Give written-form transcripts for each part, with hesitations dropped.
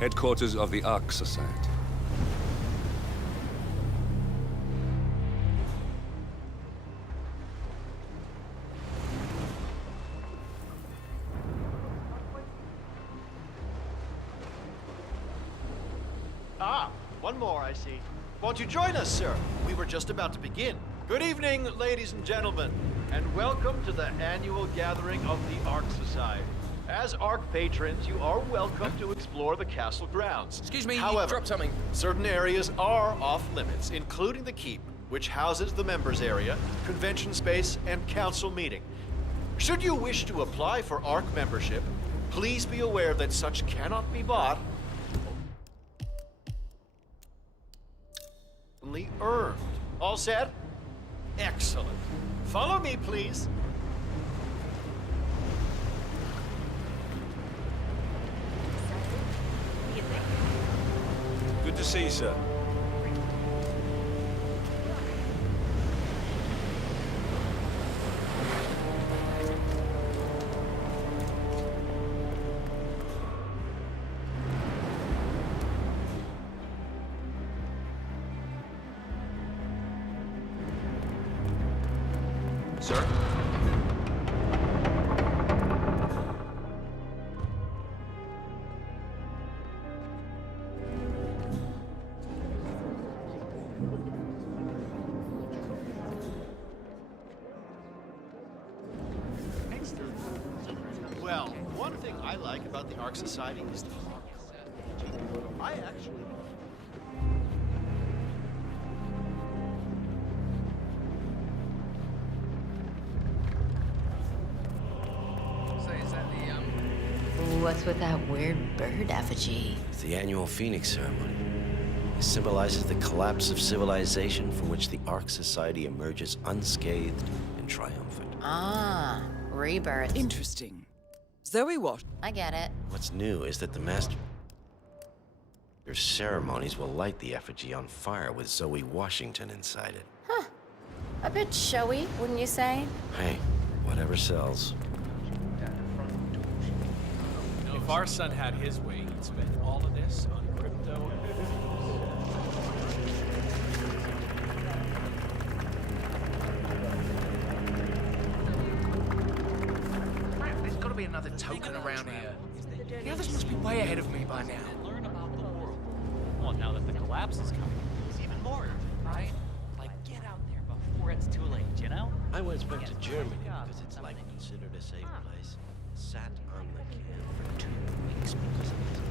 Headquarters of the Ark Society. Ah, one more, I see. Won't you join us, sir? We were just about to begin. Good evening, ladies and gentlemen, and welcome to the annual gathering of the Ark Society. As Ark patrons, you are welcome to explore the castle grounds. Excuse me, however, you dropped something. Certain areas are off limits, including the keep, which houses the members area, convention space, and council meeting. Should you wish to apply for Ark membership, please be aware that such cannot be bought, only earned. All set? Excellent. Follow me, please. Good to see you, sir. Sir? Well, one thing I like about the Ark Society is the I actually... So is that the, What's with that weird bird effigy? It's the annual Phoenix ceremony. It symbolizes the collapse of civilization from which the Ark Society emerges unscathed and triumphant. Ah, rebirth. Interesting. Zoe what? I get it. What's new is that the master ceremonies will light the effigy on fire with Zoe Washington inside it. A bit showy, wouldn't you say? Hey, whatever sells. if our son had his way, he'd spend all of this on crypto. There's got to be another token around here. The others must be way ahead of me by now. Learn about the world. Well, now that the collapse is coming, it's even more urgent, right? Like, get out there before it's too late, you know? I once went to Germany because it's like considered a safe place. Sat on the can for 2 weeks because of it.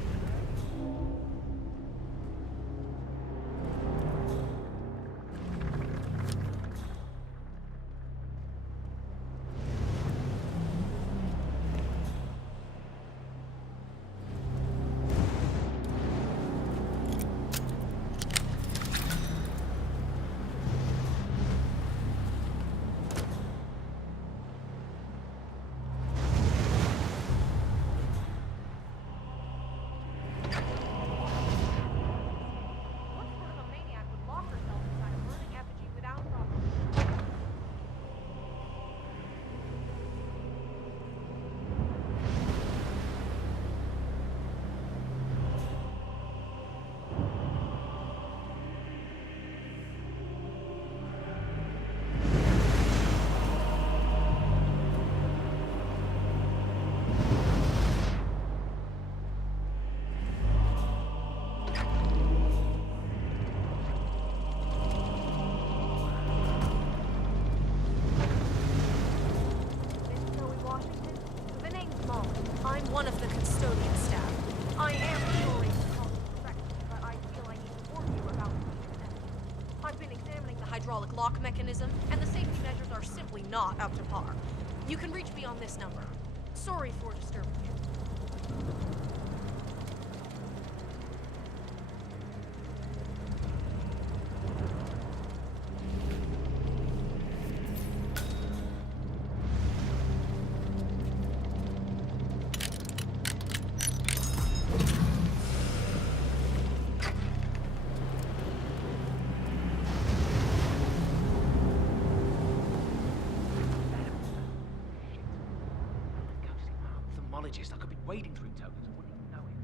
I'm one of the custodian staff. I am sorry to call you directly, but I feel I need to warn you about the energy. I've been examining the hydraulic lock mechanism, and the safety measures are simply not up to par. You can reach me on this number. Sorry for disturbing you. I could be wading through tokens and wouldn't even know it.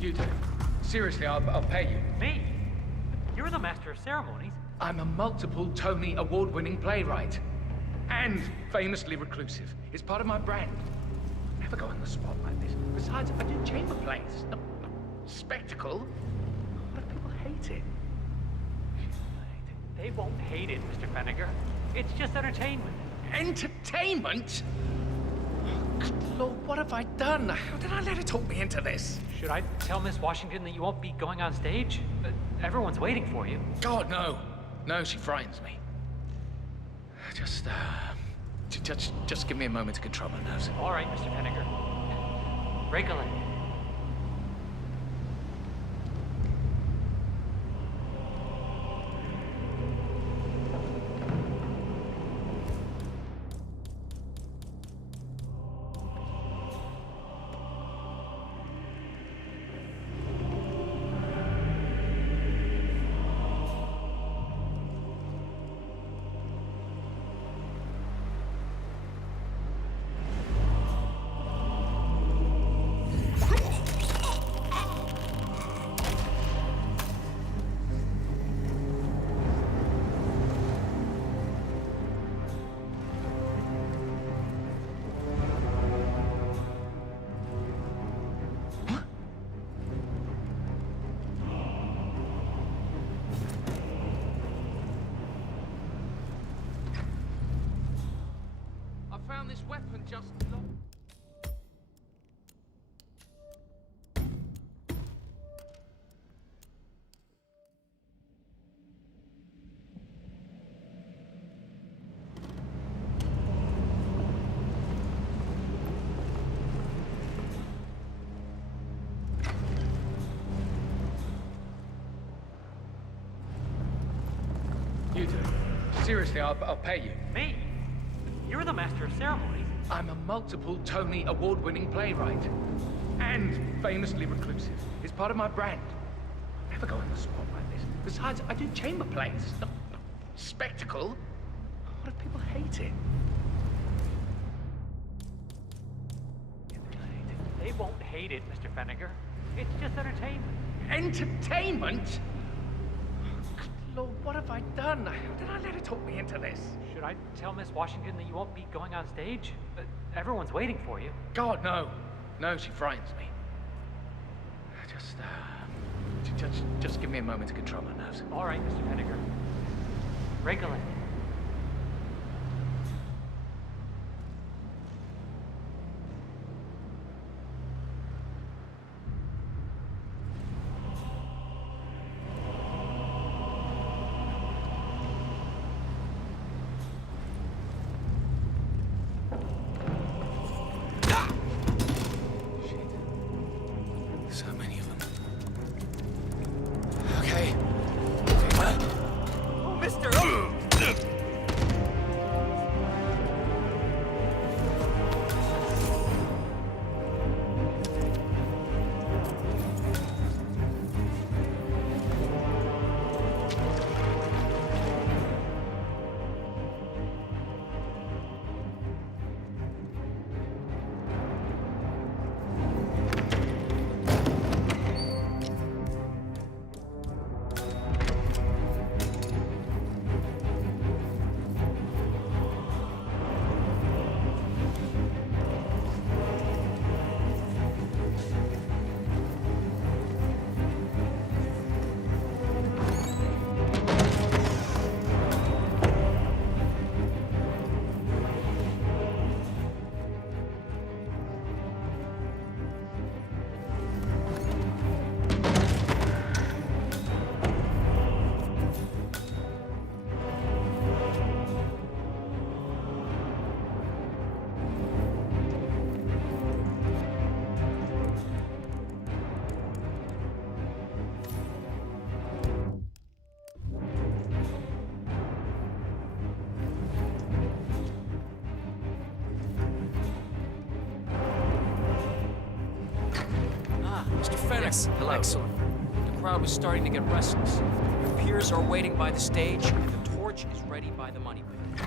You do. Seriously, I'll pay you. Me? You're the master of ceremonies. I'm a multiple Tony award-winning playwright. And famously reclusive. It's part of my brand. I never go on the spot like this. Besides, I do chamber plays. No spectacle. A lot of people hate it. They won't hate it, Mr. Fenniger. It's just entertainment. Entertainment? Oh, good Lord, what have I done? How did I let her talk me into this? Should I tell Miss Washington that you won't be going on stage? Everyone's waiting for you. God, no. No, she frightens me. Just give me a moment to control my nerves. All right, Mr. Fenniger. Break a leg. Found this weapon just You do. Seriously, I'll pay you. Me? You're the master of ceremonies. I'm a multiple Tony award-winning playwright. And famously reclusive. It's part of my brand. I never go on the spot like this. Besides, I do chamber plays. No spectacle. A lot of people hate it. They won't hate it, Mr. Fenniger. It's just entertainment. Entertainment? Lord, what have I done? How did I let her talk me into this? Should I tell Miss Washington that you won't be going on stage? Everyone's waiting for you. God, no. No, she frightens me. Just give me a moment to control my nerves. All right, Mr. Fenniger. Break a leg. So many of them. Okay. Oh, mister! Mr. Fenix. Hello. Excellent. The crowd was starting to get restless. Your peers are waiting by the stage, and the torch is ready by the money pit.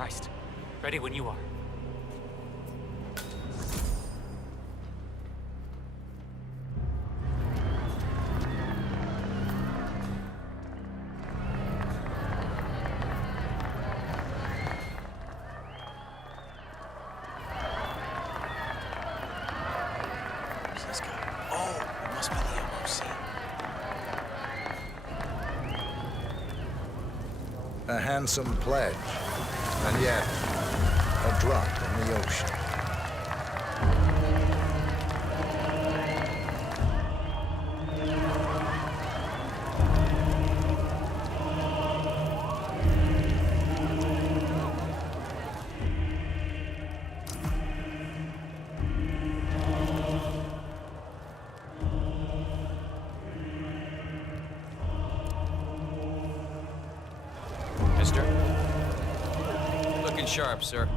Christ. Ready when you are. Who's this guy? Oh, it must be the MOC. A handsome pledge, and yet a drop in the ocean. Mister? Looking sharp, sir.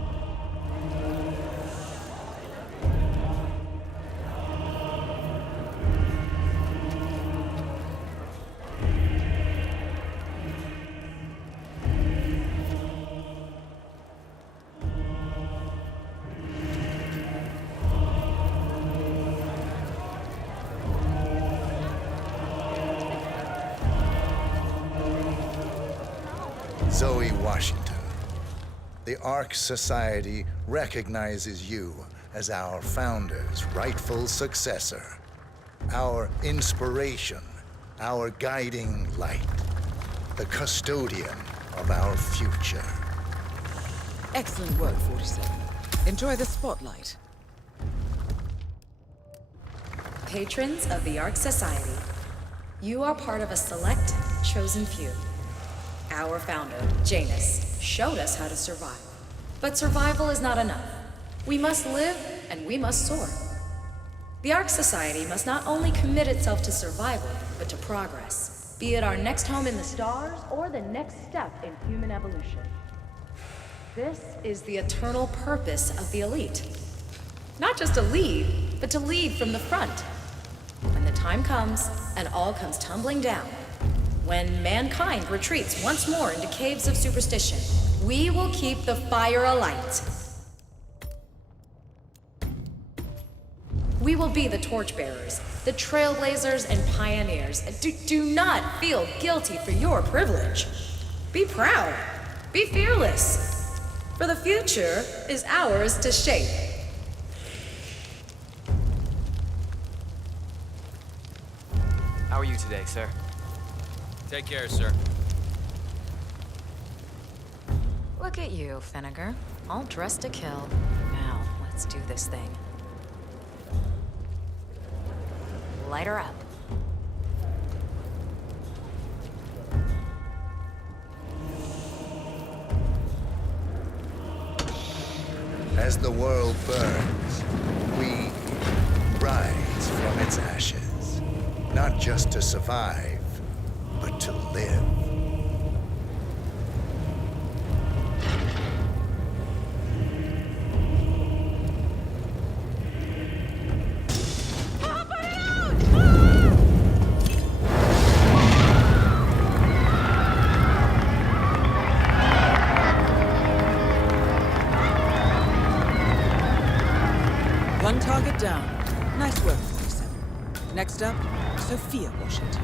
Zoe Washington, the Ark Society recognizes you as our founder's rightful successor, our inspiration, our guiding light, the custodian of our future. Excellent work, 47. Enjoy the spotlight. Patrons of the Ark Society, you are part of a select, chosen few. Our founder, Janus, showed us how to survive. But survival is not enough. We must live and we must soar. The Ark Society must not only commit itself to survival, but to progress, be it our next home in the stars or the next step in human evolution. This is the eternal purpose of the elite. Not just to lead, but to lead from the front. When the time comes and all comes tumbling down, when mankind retreats once more into caves of superstition, we will keep the fire alight. We will be the torchbearers, the trailblazers and pioneers. Do not feel guilty for your privilege. Be proud. Be fearless. For the future is ours to shape. How are you today, sir? Take care, sir. Look at you, Finnegar. All dressed to kill. Now, let's do this thing. Light her up. As the world burns, we rise from its ashes, not just to survive, but to live. One target down. Nice work, 47. Next up, Sophia Washington.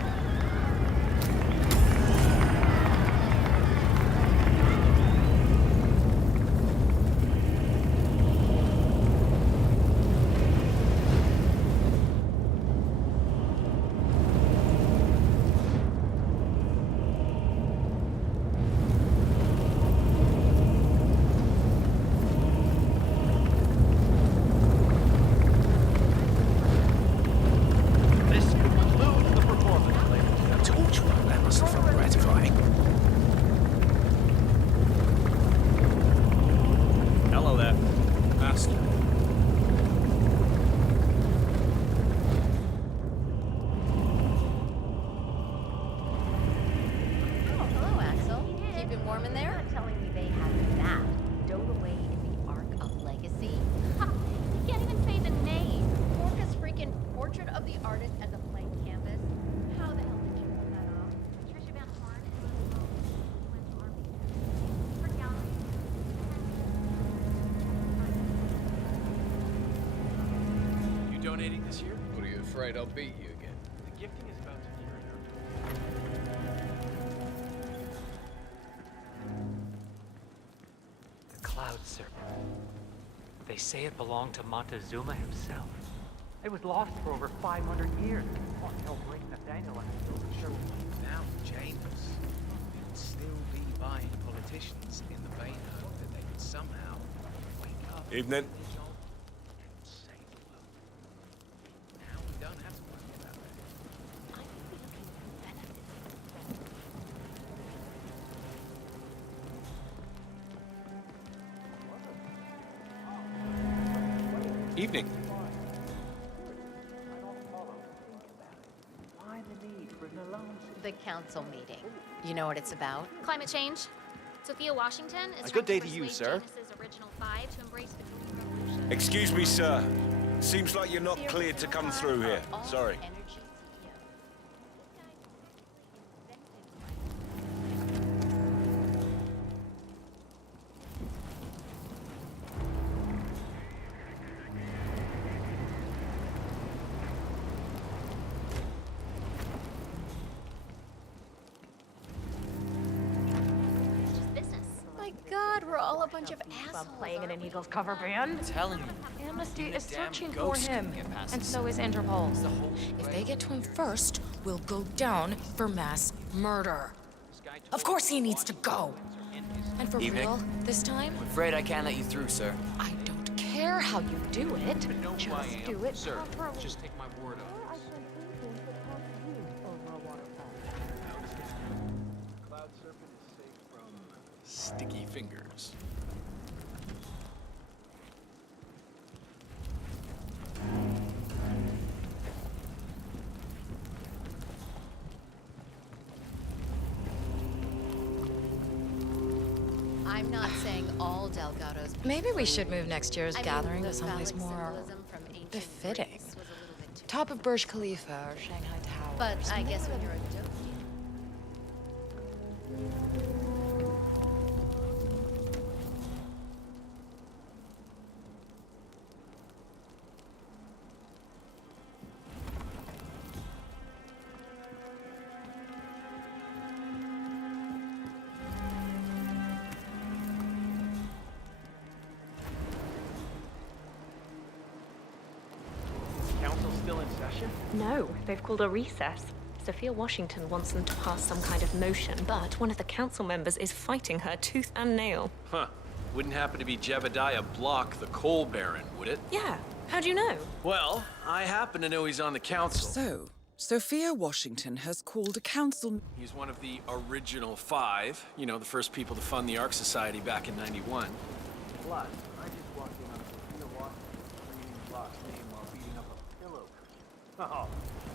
This concludes the performance, ladies donating this year? What, are you afraid I'll beat you again? The gifting is about to gear up. The Cloud Serpent. They say it belonged to Montezuma himself. It was lost for over 500 years. Oh, hell, break Nathaniel and I sure. Now, James, you'd still be buying politicians in the vain hope that they could somehow wake up. Evening. And save the world. Now we don't have to worry about that. Evening. The council meeting. You know what it's about? Climate change. Sophia Washington is A good day trying to you, persuade sir. Janus's original five to embrace the Green Revolution. Excuse me, sir. Seems like you're not cleared to come through here. Sorry. My God, we're all a bunch of assholes. Playing in an Eagles cover band? Telling you. Amnesty is Damn searching for ghost him, can get past and us. so is Interpol. It's the whole If they get to him first, we'll go down for mass murder. Of course he needs to go. And for Evening. real, this time, I'm afraid I can't let you through, sir. I don't care how you do it. Just do it Sir, properly. just take my word on this. Cloud Serpent is safe from sticky fingers. I'm not saying all Delgado's. Maybe we should move next year's I mean, gathering the to someplace phallic more symbolism from ancient befitting. Greece was a little bit too- Top of Burj Khalifa or Shanghai Tower. But I guess when you're a dope. Council still in session? No, they've called a recess. Sophia Washington wants them to pass some kind of motion, but one of the council members is fighting her tooth and nail. Huh. Wouldn't happen to be Jebediah Block, the coal baron, would it? Yeah, how do you know? Well, I happen to know he's on the council. So, Sophia Washington has called a council. He's one of the original five, you know, the first people to fund the Ark Society back in '91. Plus, I just walked in on Sophia Washington reading Block's name while beating up a pillow cushion. Oh,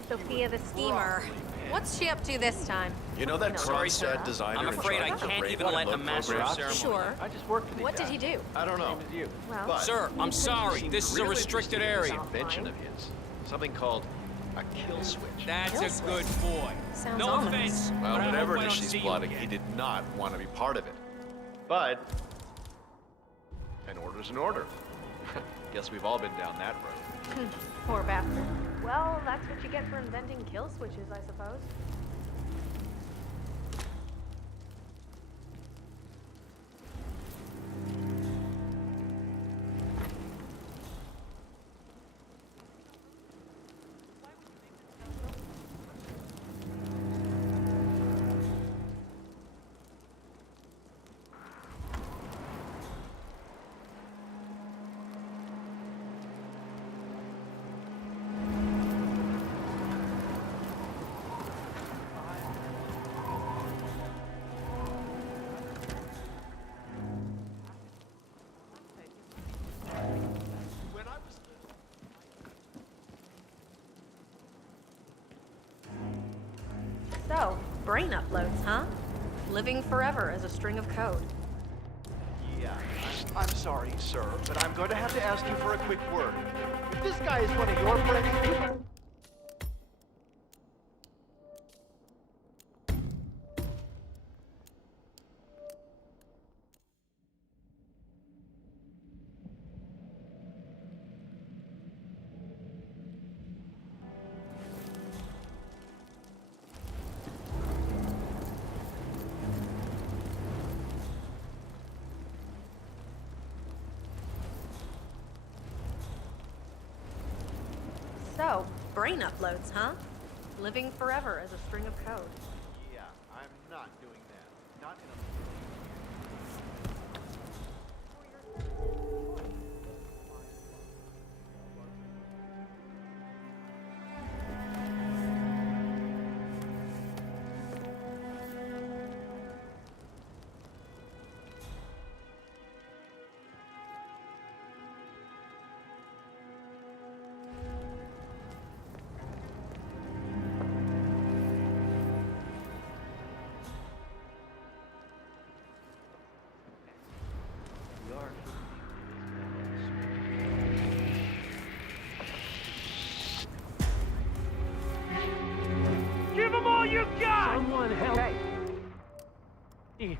Sophia the schemer. What's she up to this time? You know that Sorry, Kronstadt sir. designer I'm in afraid I charge of the can't Raven even let look the master of program? ceremony. Sure. I just work for these What did he guys. do? I don't know. Same as you. Well, But Sir, I'm sorry. seemed This is a real restricted interested in area. this invention of his. Something called a kill switch. That's a good boy. Sounds No ominous. offense, Well, but I whatever hope I it is don't she's see you plotting, again. he did not want to be part of it. But An order's an order. Guess we've all been down that road. Poor bastard. Well, that's what you get for inventing kill switches, I suppose. So, brain uploads, huh? Living forever as a string of code. yeah, I'm sorry, sir, but I'm going to have to ask you for a quick word. If this guy is one of your friends, So, brain uploads, huh? Living forever as a string of code. Yeah, I'm not doing that. Not in a... Give them all you got! Someone help! Hey.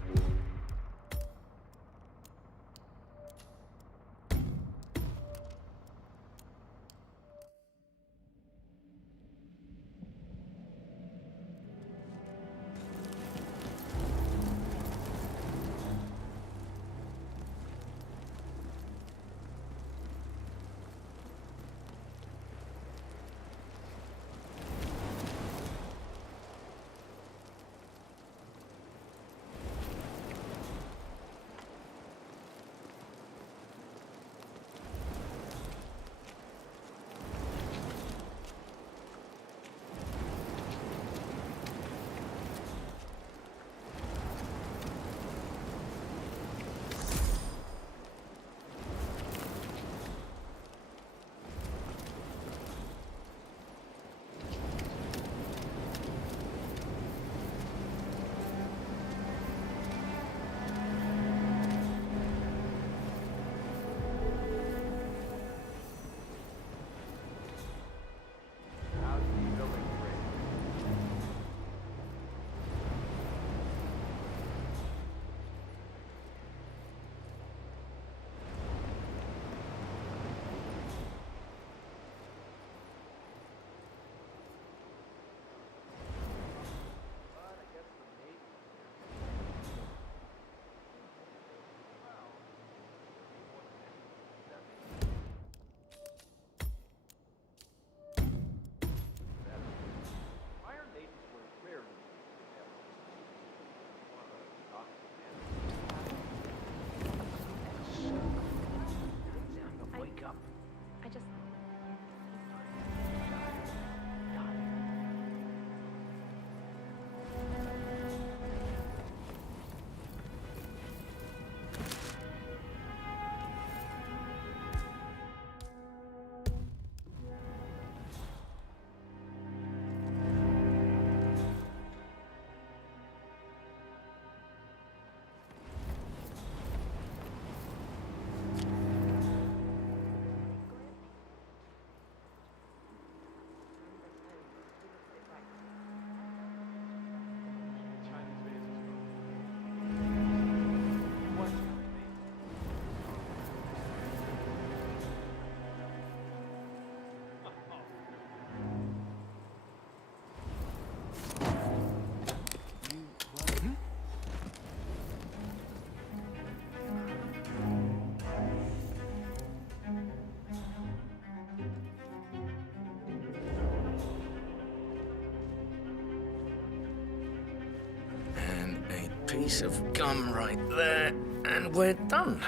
Piece of gum right there, and we're done.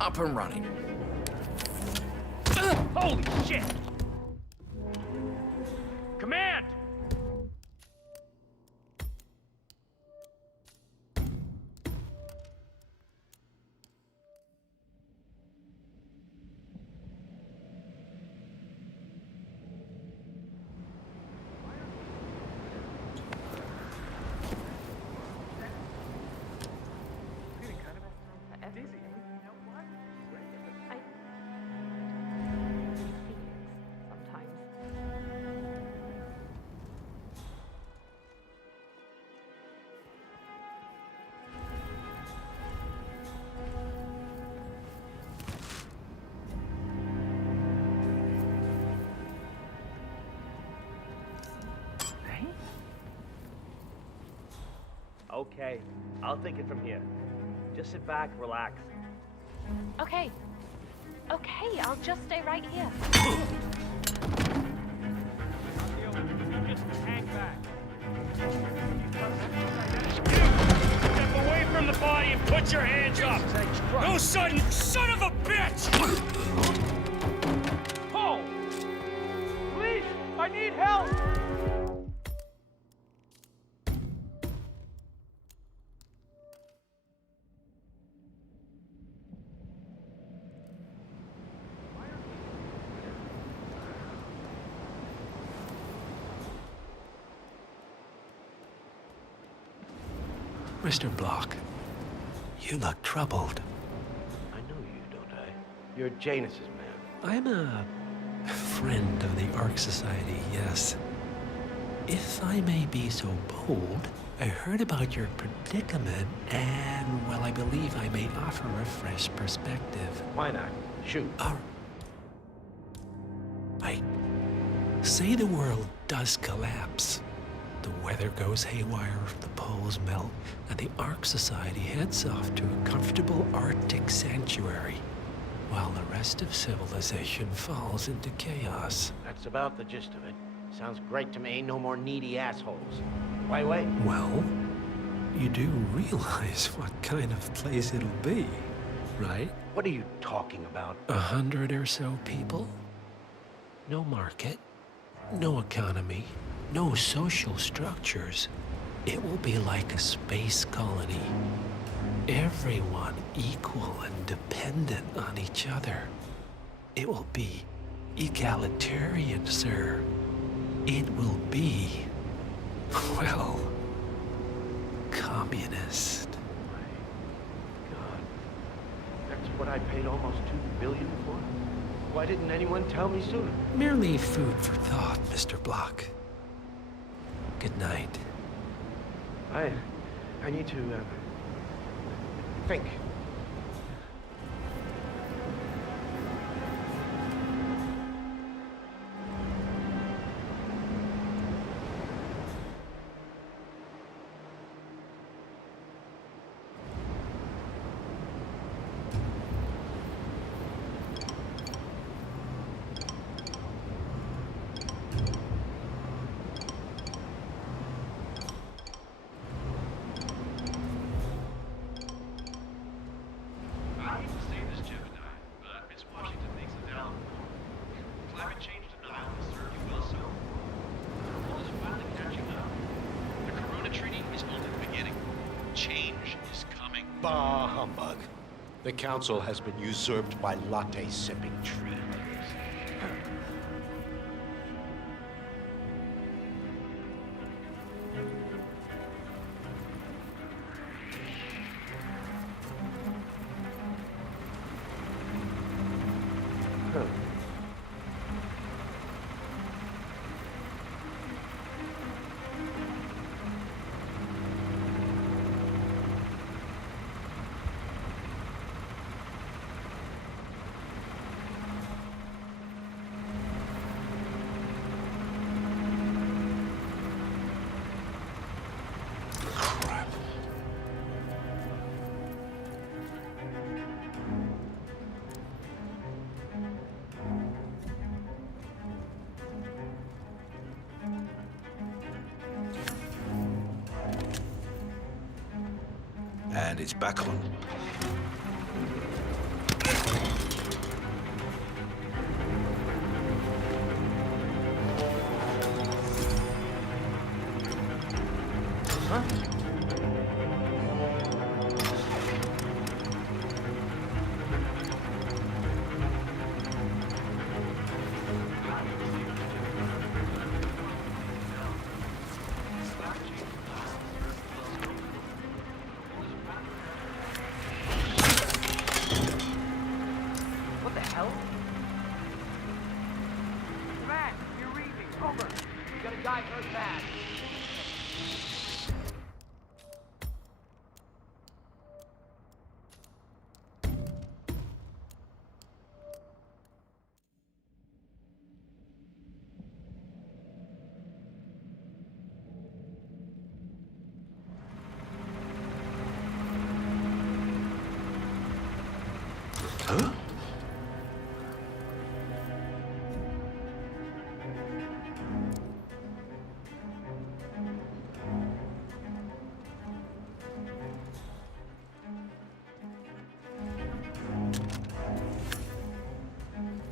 Up and running. Holy shit! Command! Okay, I'll take it from here. Just sit back, relax. Okay. Okay, I'll just stay right here. Just hang back. Step away from the body and put your hands up. No sudden son of a bitch! Paul! Please, I need help! Mr. Block, you look troubled. I know you, don't I? You're Janus's man. I'm a friend of the Ark Society, yes. If I may be so bold, I heard about your predicament, and, well, I believe I may offer a fresh perspective. Why not? Shoot. Right. Say the world does collapse. The weather goes haywire, the poles melt, and the Ark Society heads off to a comfortable Arctic sanctuary, while the rest of civilization falls into chaos. That's about the gist of it. Sounds great to me. No more needy assholes. Why wait? Well, you do realize what kind of place it'll be, right? What are you talking about? 100 or so people? No market, no economy, no social structures. It will be like a space colony. Everyone equal and dependent on each other. It will be egalitarian, sir. It will be, well, communist. God, that's what I paid almost $2 billion for? Why didn't anyone tell me sooner? Merely food for thought, Mr. Block. Good night. I need to, think. Bah humbug. The council has been usurped by latte-sipping tree huggers. And it's back on. What the hell? Matt, you're reading. Over. We got a guy hurt bad. Huh?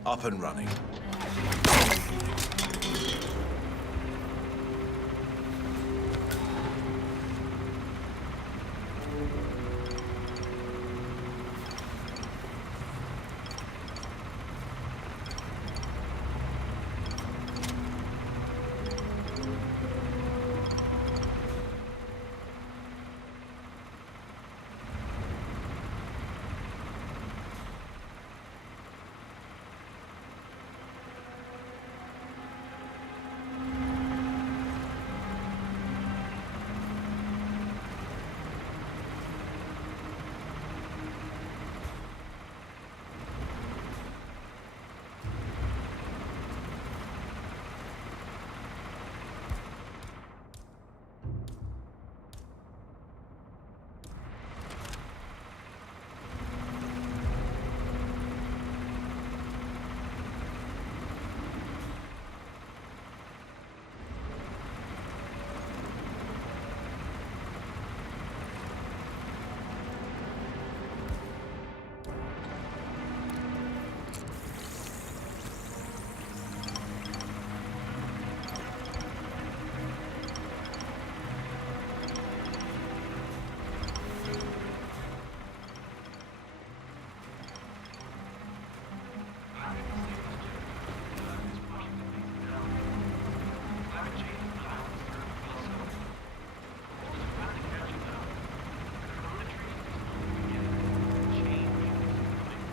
Up and running.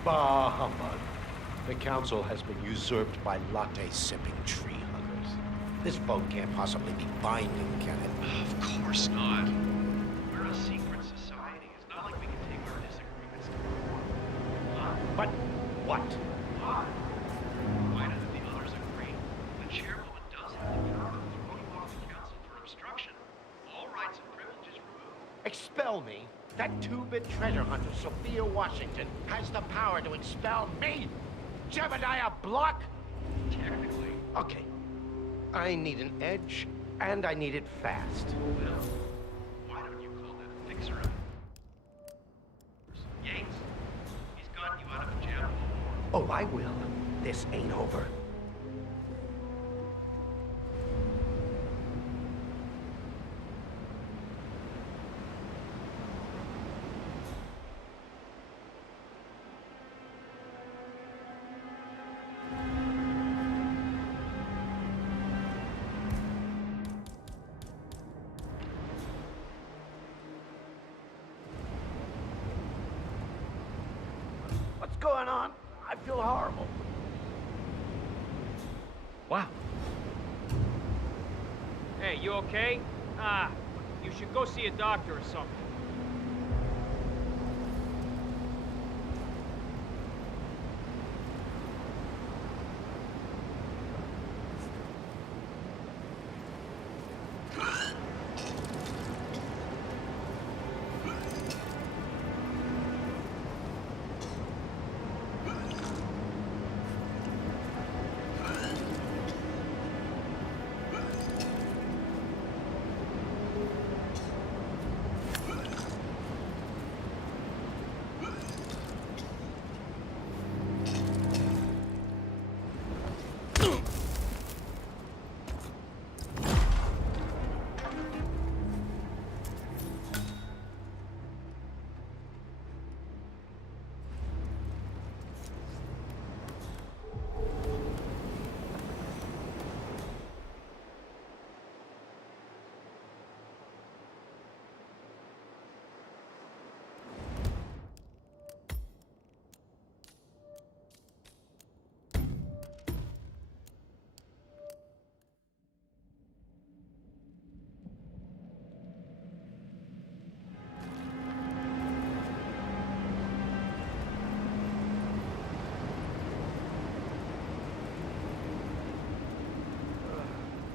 Bah humbug. The council has been usurped by latte-sipping tree huggers. This vote can't possibly be binding, can it? Of course not. We're a secret society. It's not like we can take our disagreements to court. But what? Why? Provided that the others agree, the chairwoman does have the power to throw you off the council for obstruction. All rights and privileges removed. Expel me? That two-bit treasure hunter, Sophia Washington, has the power to expel me? Jebediah Block? Technically. Okay. I need an edge, and I need it fast. Well, why don't you call that a fixer-up? Yates, he's gotten you out of jail before. Oh, I will. This ain't over. What's going on? I feel horrible. Wow. Hey, you okay? You should go see a doctor or something.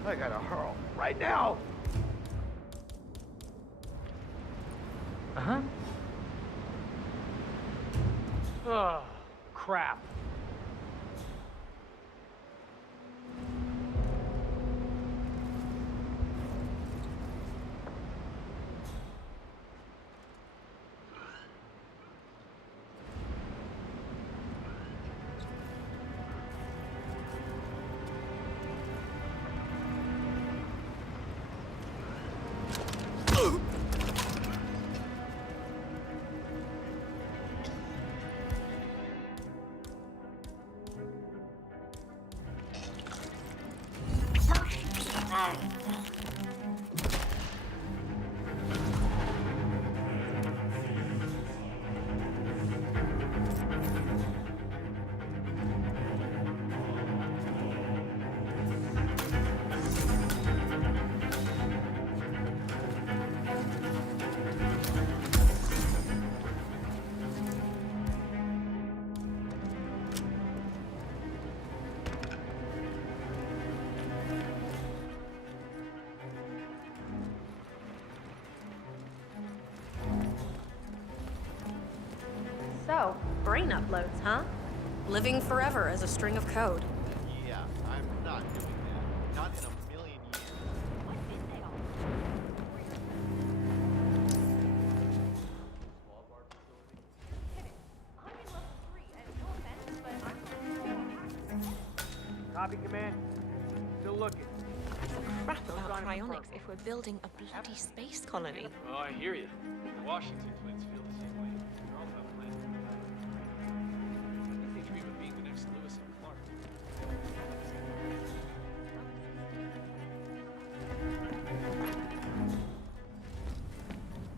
I gotta hurl right now. Uh-huh. Oh, crap. So, brain uploads, huh? Living forever as a string of code. Yeah, I'm not doing that. Not in a million years. Copy, Command. Still looking. Crap about cryonics if we're building a bloody space colony. Oh, I hear you. Washington twins feel the same way. They're all about planning. I think they dream of being the next Lewis and Clark.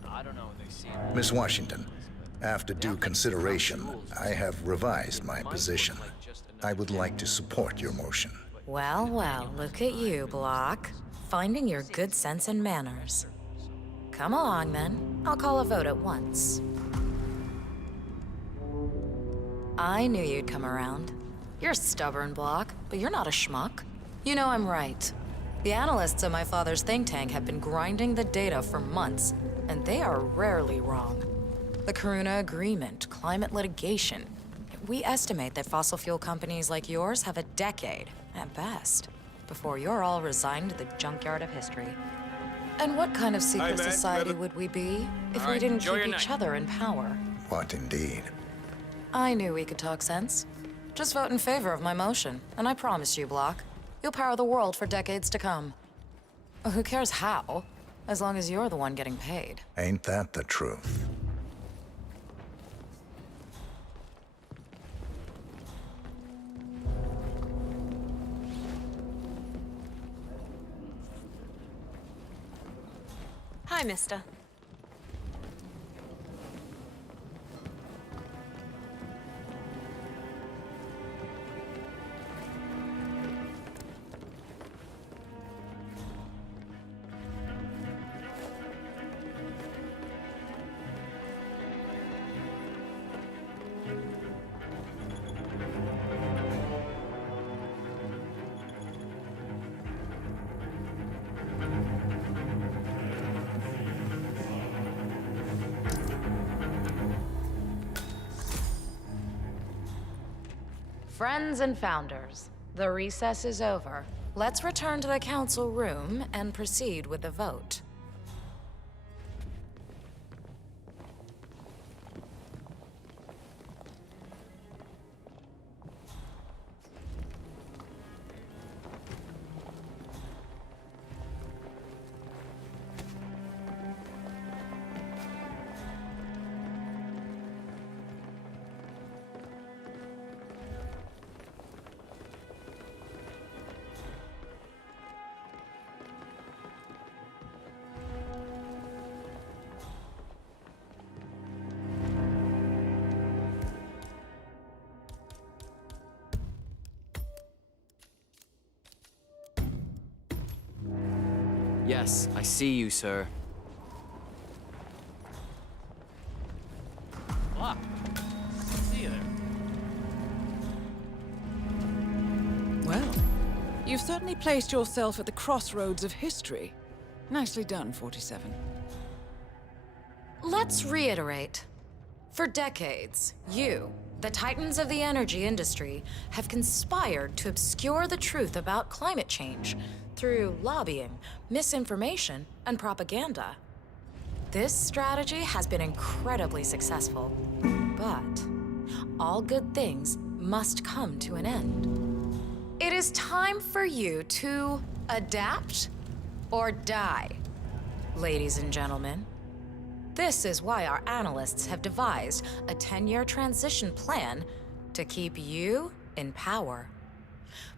I don't know what they see. Miss Washington, after due consideration, I have revised my position. I would like to support your motion. Well, well, look at you, Block. Finding your good sense and manners. Come along, then. I'll call a vote at once. I knew you'd come around. You're stubborn, Block, but you're not a schmuck. You know I'm right. The analysts of my father's think tank have been grinding the data for months, and they are rarely wrong. The Karuna Agreement, climate litigation. We estimate that fossil fuel companies like yours have a decade, at best, before you're all resigned to the junkyard of history. And what kind of secret society would we be if we didn't keep each other in power? What indeed? I knew we could talk sense. Just vote in favor of my motion, and I promise you, Block, you'll power the world for decades to come. Who cares how, as long as you're the one getting paid. Ain't that the truth? Hi, mister. Friends and founders, the recess is over. Let's return to the council room and proceed with the vote. Yes, I see you, sir. Block. See you there. Well, you've certainly placed yourself at the crossroads of history. Nicely done, 47. Let's reiterate. For decades, you, the titans of the energy industry, have conspired to obscure the truth about climate change through lobbying, misinformation, and propaganda. This strategy has been incredibly successful, but all good things must come to an end. It is time for you to adapt or die, ladies and gentlemen. This is why our analysts have devised a 10-year transition plan to keep you in power.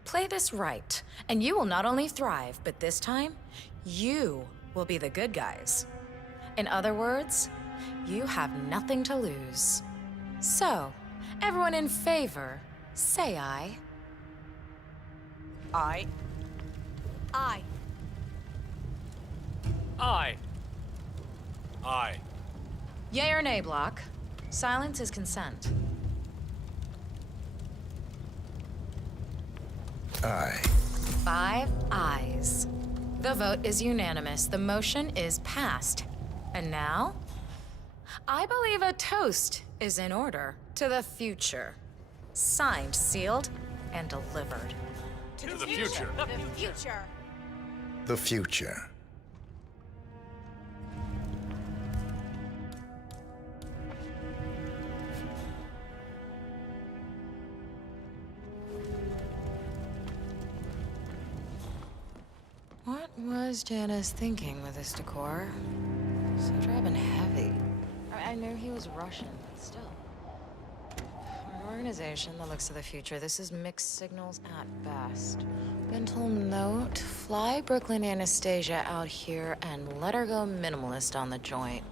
Play this right, and you will not only thrive, but this time, you will be the good guys. In other words, you have nothing to lose. So, everyone in favor, say aye. Aye. Aye. Aye. Aye. Yay or nay, Block? Silence is consent. Aye. 5 ayes. The vote is unanimous. The motion is passed. And now, I believe a toast is in order to the future. Signed, sealed, and delivered. To the future. The future. The future. What was Janice thinking with this decor? So drab and heavy. I knew he was Russian, but still. For an organization that looks to the future, this is mixed signals at best. Mental note, fly Brooklyn Anastasia out here and let her go minimalist on the joint.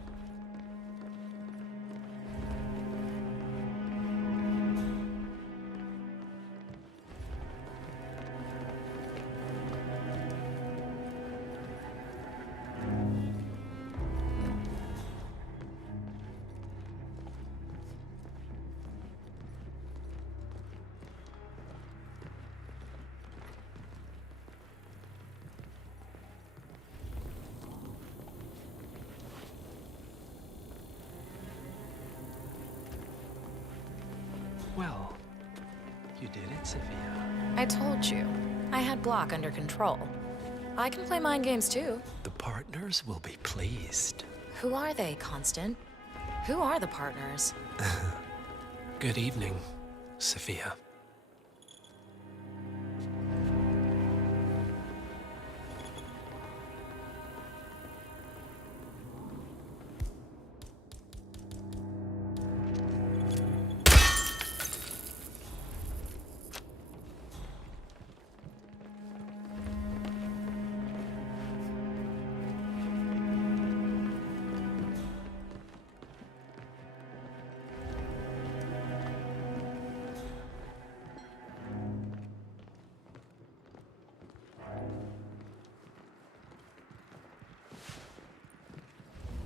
Well, you did it, Sophia. I told you, I had Block under control. I can play mind games too. The partners will be pleased. Who are they, Constant? Who are the partners? Good evening, Sophia.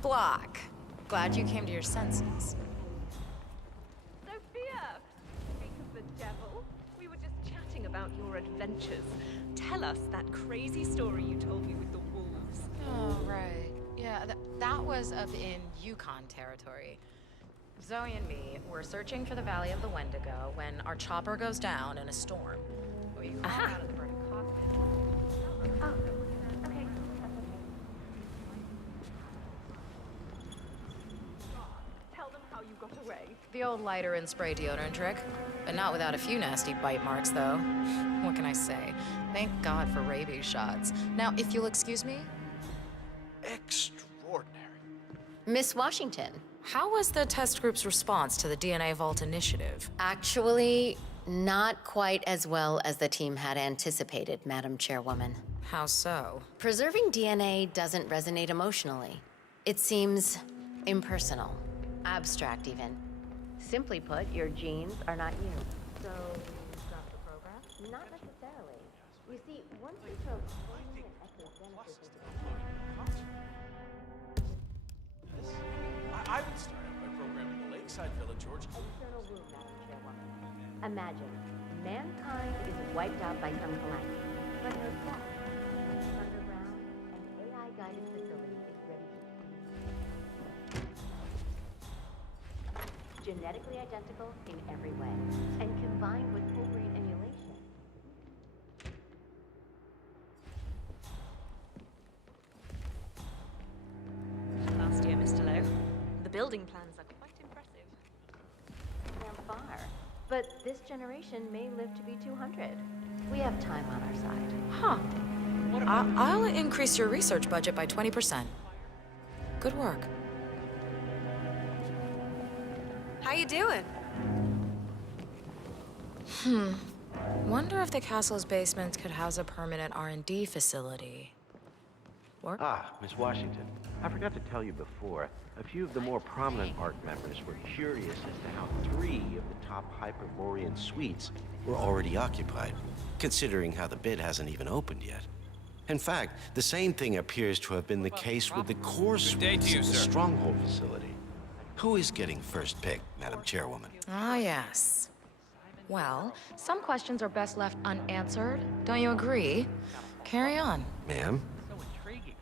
Block. Glad you came to your senses. Sophia! Speak of the devil. We were just chatting about your adventures. Tell us that crazy story you told me with the wolves. Oh, right. Yeah, that was up in Yukon territory. Zoe and me were searching for the Valley of the Wendigo when our chopper goes down in a storm. We crawled out of the burning cockpit. Oh, okay. Tell them how you got away. The old lighter and spray deodorant trick. But not without a few nasty bite marks, though. What can I say? Thank God for rabies shots. Now, if you'll excuse me. Extraordinary. Miss Washington. How was the test group's response to the DNA Vault initiative? Actually, not quite as well as the team had anticipated, Madam Chairwoman. How so? Preserving DNA doesn't resonate emotionally. It seems impersonal, abstract even. Simply put, your genes are not you. So, you stop the program? Not necessarily. You see, once you throw DNA and echogenesis into I would start out by programming the Lakeside Village, George. external womb, Madam Chairwoman. Imagine, mankind is wiped out by some calamity, but no death. Underground, an AI-guided facility is ready to genetically identical in every way, and combined with whole brain emulation. Last year, Mr. Lowe. The building plans are quite impressive. Far. But this generation may live to be 200. We have time on our side. Huh. I'll increase your research budget by 20%. Good work. How you doing? Wonder if the castle's basement could house a permanent R&D facility. Work? Ah, Miss Washington. I forgot to tell you before, a few of the more prominent ARC members were curious as to how 3 of the top Hyperborean suites were already occupied, considering how the bid hasn't even opened yet. In fact, the same thing appears to have been the case with the core suites at the Stronghold facility. Who is getting first pick, Madam Chairwoman? Ah, yes. Well, some questions are best left unanswered. Don't you agree? Carry on. Ma'am? So intriguing.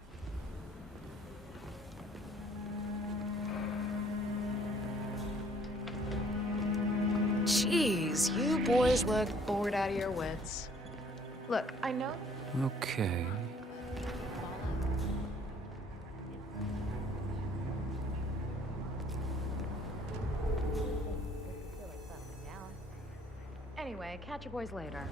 Jeez, you boys look bored out of your wits. Look, I know... Okay. Anyway, catch you boys later.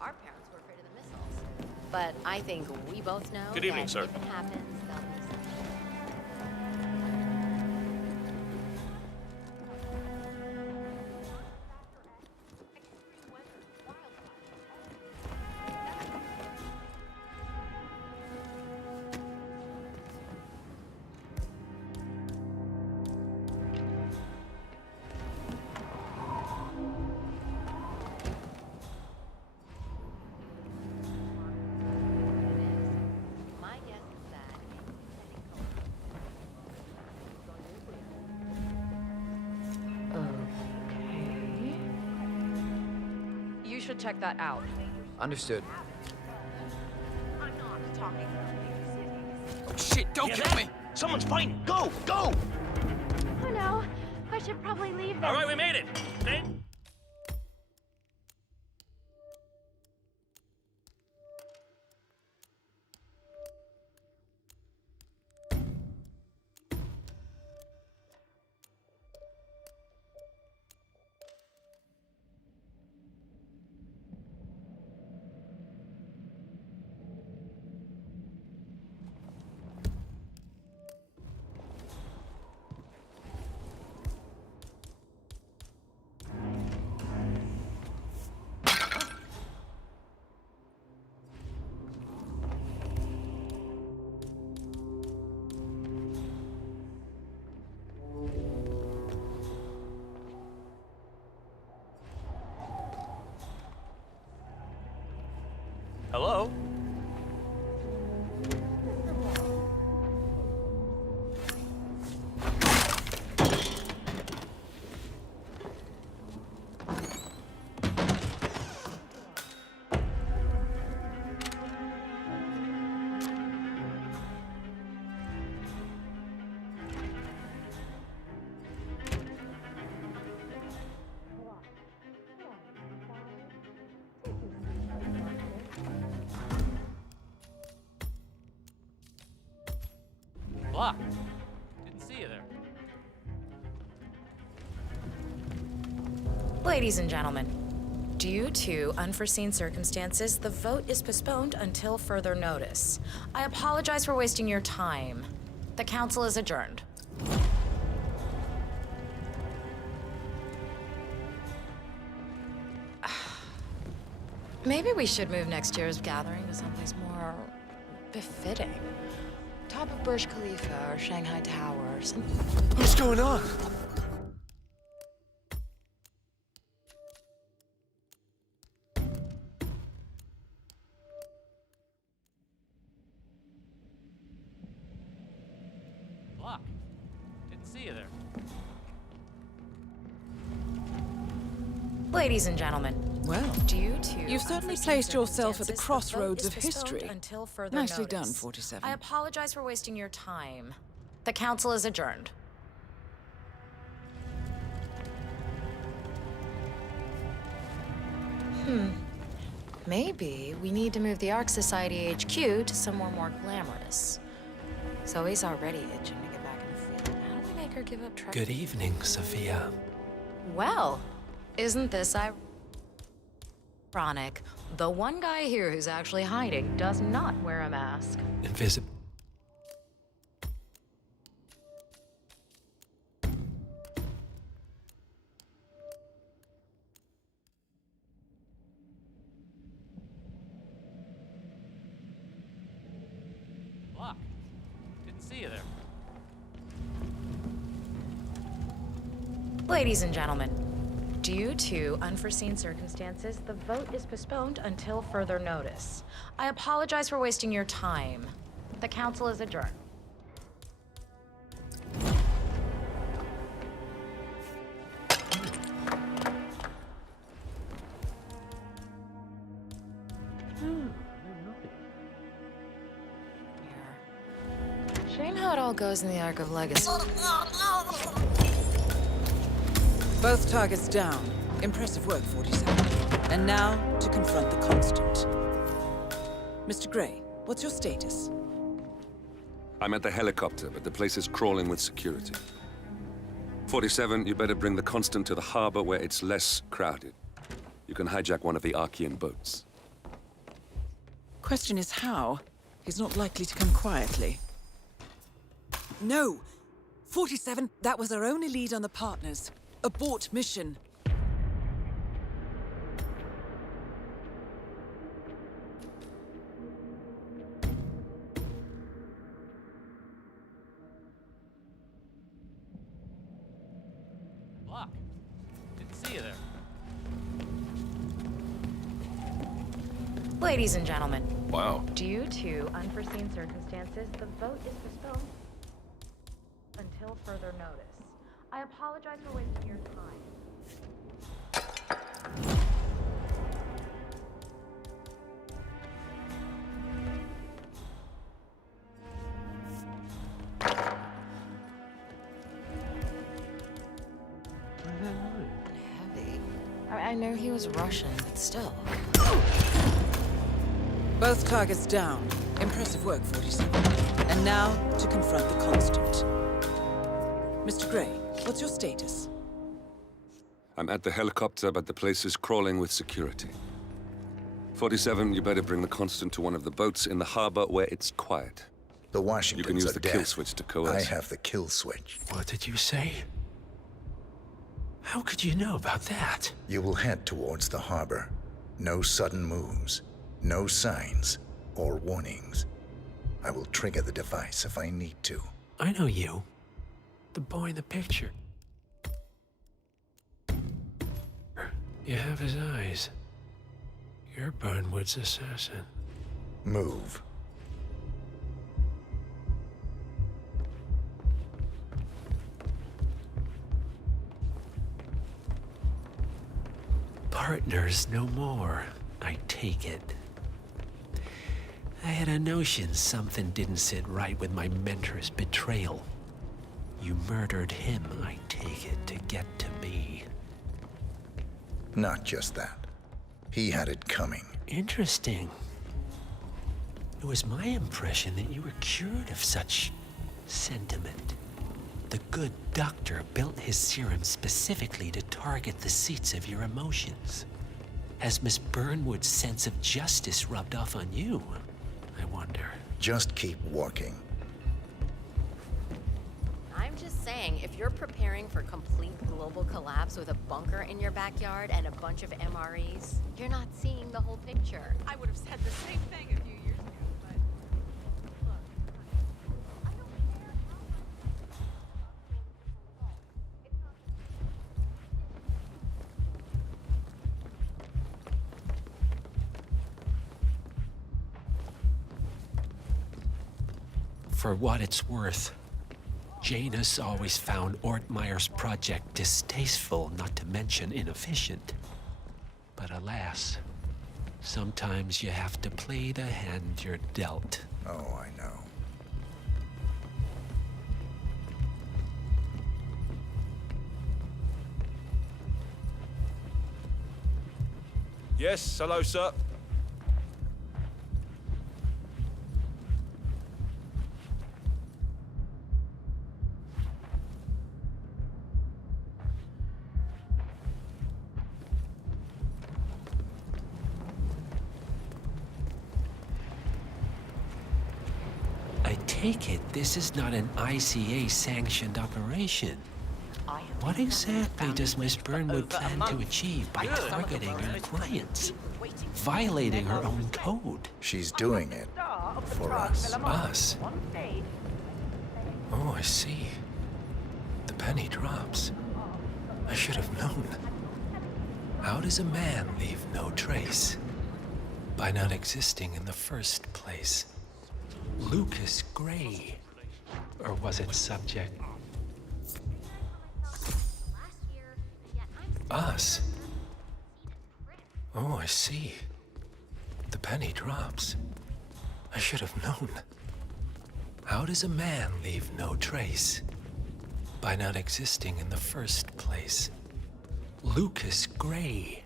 Our parents were afraid of the missiles. But I think we both know Good evening, that sir. if it happens, they'll be something. My guess is that You should check that out. Understood. I'm not talking about big cities. Shit, don't kill me! Someone's fighting! Go! Go! Oh no, I should probably leave them. All right, we made it. Stay. Hello? Block. Didn't see you there. Ladies and gentlemen, due to unforeseen circumstances, the vote is postponed until further notice. I apologize for wasting your time. The council is adjourned. Maybe we should move next year's gathering to someplace more befitting. Top of Burj Khalifa or Shanghai Towers. What's going on? Block. Didn't see you there. Ladies and gentlemen, Well, due to you've certainly unforeseen placed yourself at the circumstances, crossroads vote of is postponed history. Until further Nicely notice. done, 47. I apologize for wasting your time. The council is adjourned. Maybe we need to move the Ark Society HQ to somewhere more glamorous. Zoe's already itching to get back in the field. How do we make her give up track? Good evening, Sophia. Well, isn't this ironic? The one guy here who's actually hiding does not wear a mask. Invisible. Block. Didn't see you there. Ladies and gentlemen, due to unforeseen circumstances, the vote is postponed until further notice. I apologize for wasting your time. The council is adjourned. Shame how it all goes in the Ark of Legacy. Both targets down. Impressive work, 47. And now, to confront the Constant. Mr. Gray, what's your status? I'm at the helicopter, but the place is crawling with security. 47, you better bring the Constant to the harbor where it's less crowded. You can hijack one of the Archean boats. Question is how? He's not likely to come quietly. No! 47, that was our only lead on the partners. Abort mission. Block. Didn't see you there. Ladies and gentlemen, Wow. due to unforeseen circumstances, the vote is postponed until further notice. I apologize for wasting your time. Heavy. I know he was Russian, but still. Both targets down. Impressive work, 47. And now, to confront the Constant. Mr. Gray, what's your status? I'm at the helicopter, but the place is crawling with security. 47, you better bring the Constant to one of the boats in the harbor where it's quiet. The Washingtons You can use are the dead. kill switch to coerce. I have the kill switch. What did you say? How could you know about that? You will head towards the harbor. No sudden moves, no signs or warnings. I will trigger the device if I need to. I know you. The boy in the picture. You have his eyes. You're Burnwood's assassin. Move. Partners no more, I take it. I had a notion something didn't sit right with my mentor's betrayal. You murdered him, I take it, to get to me. Not just that. He had it coming. Interesting. It was my impression that you were cured of such Sentiment. The good doctor built his serum specifically to target the seats of your emotions. Has Miss Burnwood's sense of justice rubbed off on you? I wonder. Just keep working. I'm just saying, if you're preparing for complete global collapse with a bunker in your backyard and a bunch of MREs, you're not seeing the whole picture. I would have said the same thing a few years ago, but look, I don't care how much it's not For what it's worth, Janus always found Ortmeyer's project distasteful, not to mention inefficient. But alas, sometimes you have to play the hand you're dealt. Oh, I know. Yes, hello, sir. I take it this is not an ICA-sanctioned operation. What exactly does Miss Burnwood plan to achieve by targeting her clients? Violating her own code? She's doing it for us. Us? Oh, I see. The penny drops. I should have known. How does a man leave no trace? By not existing in the first place. Lucas Gray. Or was it subject? Us? Oh, I see. The penny drops. I should have known. How does a man leave no trace? By not existing in the first place. Lucas Gray.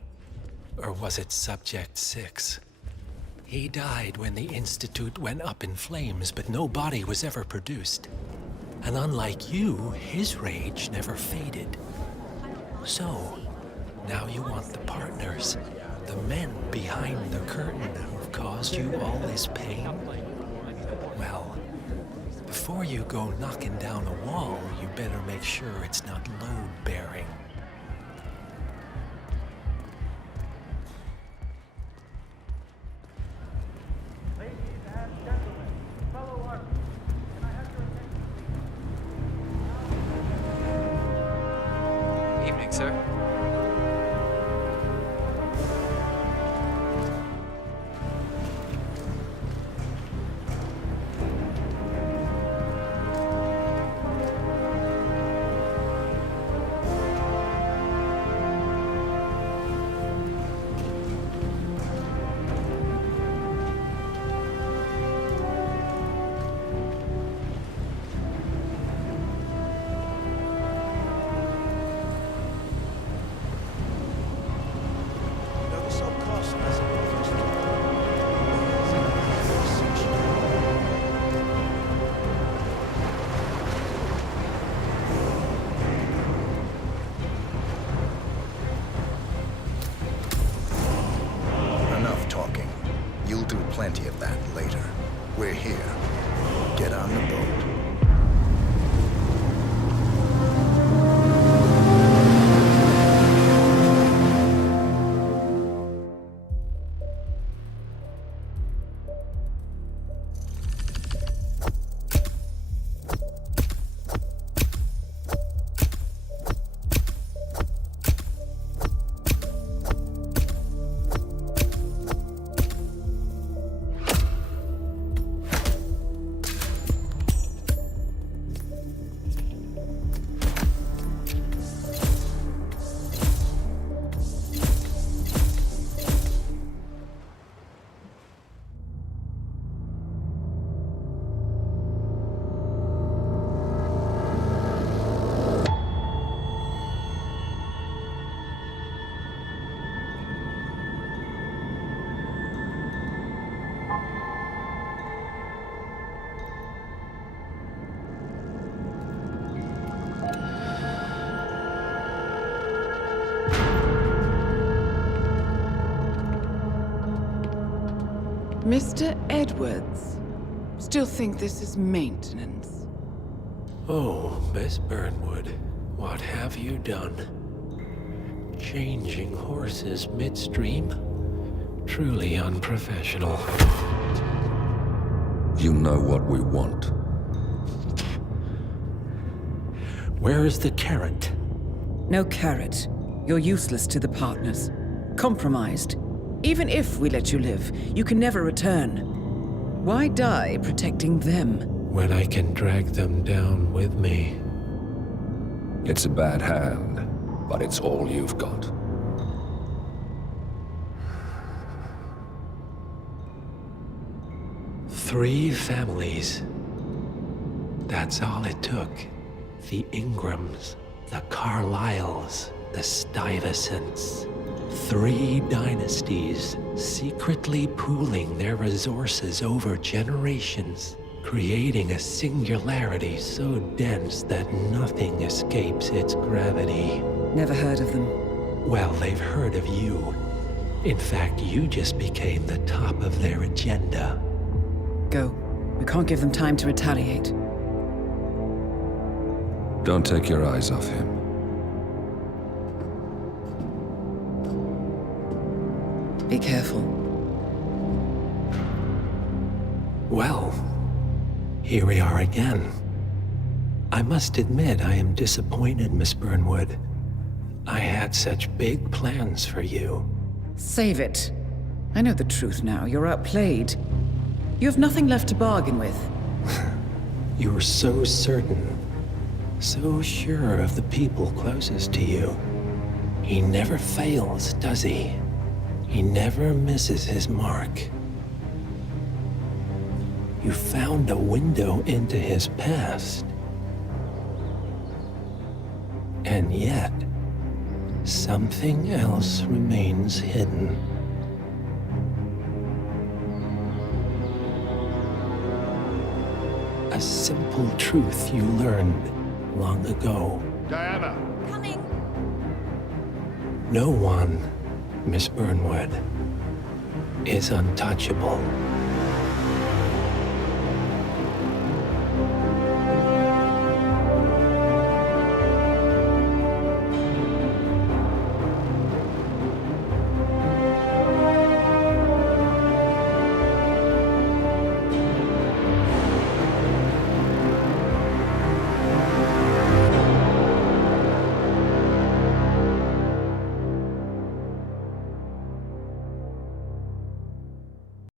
Or was it Subject 6? He died when the Institute went up in flames, but no body was ever produced. And unlike you, his rage never faded. So, now you want the partners, the men behind the curtain who've caused you all this pain? Well, before you go knocking down a wall, you better make sure it's not load-bearing. Evening, sir. Enough talking. You'll do plenty of that later. We're here. Get on the boat. Mr. Edwards. Still think this is maintenance? Oh, Miss Burnwood, what have you done? Changing horses midstream? Truly unprofessional. You know what we want. Where is the carrot? No carrot. You're useless to the partners. Compromised. Even if we let you live, you can never return. Why die protecting them? When I can drag them down with me. It's a bad hand, but it's all you've got. Three families. That's all it took. The Ingrams, the Carlyles, the Stuyvesants. 3 dynasties, secretly pooling their resources over generations, creating a singularity so dense that nothing escapes its gravity. Never heard of them. Well, they've heard of you. In fact, you just became the top of their agenda. Go. We can't give them time to retaliate. Don't take your eyes off him. Be careful. Well, here we are again. I must admit I am disappointed, Miss Burnwood. I had such big plans for you. Save it. I know the truth now. You're outplayed. You have nothing left to bargain with. You were so certain, so sure of the people closest to you. He never fails, does he? He never misses his mark. You found a window into his past. And yet, something else remains hidden. A simple truth you learned long ago. Diana! Coming! No one, Miss Burnwood, is untouchable.